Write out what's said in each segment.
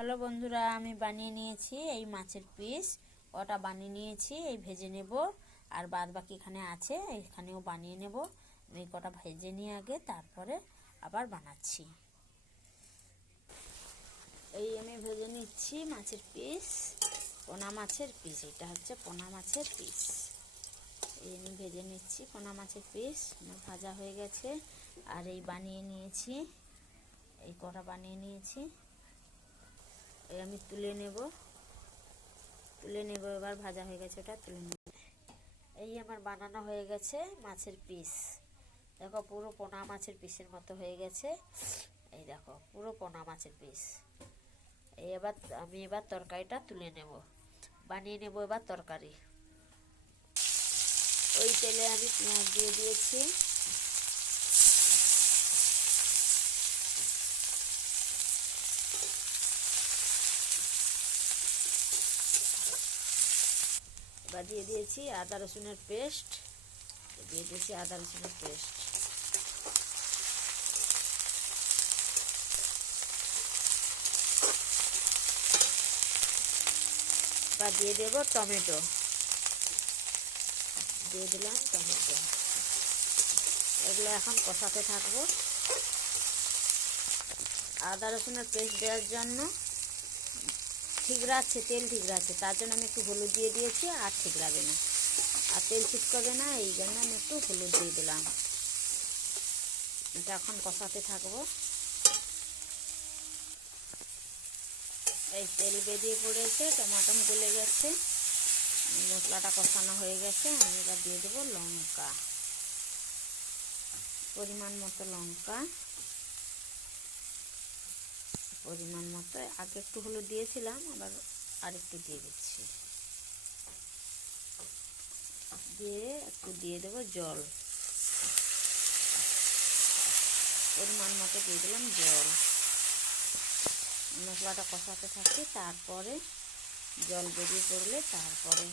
Hello বন্ধুরা, আমি বানিয়ে নিয়েছি এই মাছের পিস। ওটা বানিয়ে নিয়েছি, এই ভেজে নেব। আর বাদ বাকি এখানে আছে, এখানেও বানিয়ে নেব। আমি কটা ভেজে নিয়ে আগে, তারপরে আবার বানাচ্ছি। এই আমি ভেজে নিচ্ছি মাছের পিস, পোনা মাছের পিস। এটা হচ্ছে পোনা মাছের পিস। এই আমি ভেজে নিচ্ছি পোনা মাছের পিস, আমার ভাজা হয়ে গেছে। আর এই বানিয়ে নিয়েছি, এই কটা বানিয়ে নিয়েছি। এই আমি তুলে নেব। তুলে নেব, এবার ভাজা হয়ে গেছে ওটা তুলে নেব। এই আমার বানানো হয়ে গেছে মাছের পিস। দেখো পুরো পোনা মাছের পিসের মতো হয়ে গেছে। এই দেখো, পুরো পোনা মাছের পিস। এই এবার আমি এবার তরকারিটা তুলে নেব। বানিয়ে নেব এবার তরকারি। ওই তেলে আমি পেঁয়াজ দিয়ে দিয়েছি। এবার দিয়ে দিয়েছি আদা রসুনের পেস্ট। দিয়ে দিয়েছি আদা রসুনের পেস্ট। এবার দিয়ে দেব টমেটো। দিয়ে দিলাম টমেটো। এগুলো এখন কষাতে থাকব। আদা রসুনের পেস্ট দেওয়ার জন্য ঠিক রাখছে তেল ঠিক রাখছে তার জন্য আমি একটু হলুদ দিয়ে দিয়েছি আর ঠিক লাগে না। আর তেল করবে না, এই জন্য আমি একটু হলুদ দিয়ে দিলাম। এটা এখন কষাতে থাকব। এই তেল বেরিয়ে পড়েছে, টমাটম গলে গেছে। মশলাটা কষানো হয়ে গেছে, আমি এবার দিয়ে দেবো লঙ্কা। পরিমাণ মতো লঙ্কা। পরিমাণ মতো। আগে একটু হলুদ দিয়েছিলাম, আবার আরেকটু দিয়ে দিচ্ছি। দিয়ে একটু দিয়ে দেবো জল। পরিমাণ মতো দিয়ে দিলাম জল। মশলাটা কষাতে থাকি, তারপরে জল বেরিয়ে পড়লে তারপরে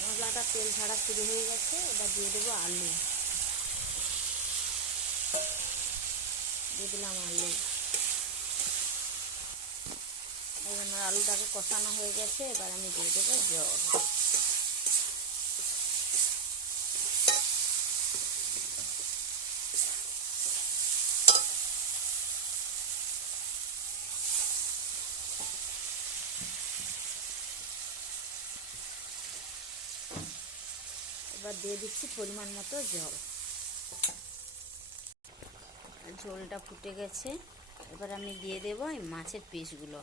মশলাটা তেল ছাড়া শুরু হয়ে গেছে, এবার দিয়ে দেবো আলু। দিয়ে দিলাম আলু। এই আমার আলুটাকে কষানো হয়ে গেছে, এবার আমি দিয়ে দেবো জল। এবার দিয়ে দিচ্ছি পরিমাণ মতো জল। ঝোলটা ফুটে গেছে। এবার আমি দিয়ে দেবো এই মাছের পিসগুলো।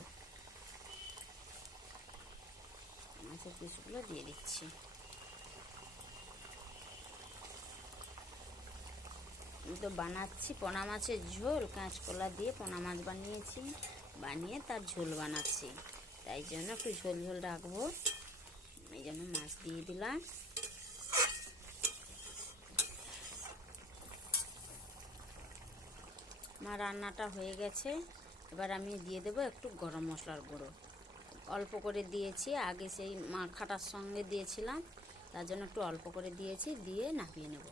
মাছের পিসগুলো দিয়ে দিচ্ছি তো বানাচ্ছি পোনা মাছের ঝোল কাঁচকলা দিয়ে পোনা মাছ বানিয়েছি বানিয়ে তার ঝোল বানাচ্ছি তাই জন্য একটু ঝোল ঝোল রাখব এই জন্য মাছ দিয়ে দিলাম আমার রান্নাটা হয়ে গেছে এবার আমি দিয়ে দেবো একটু গরম মশলার গুঁড়ো অল্প করে দিয়েছি। আগে সেই মাখাটার সঙ্গে দিয়েছিলাম, তার জন্য একটু অল্প করে দিয়েছি, দিয়ে নাপিয়ে নেব।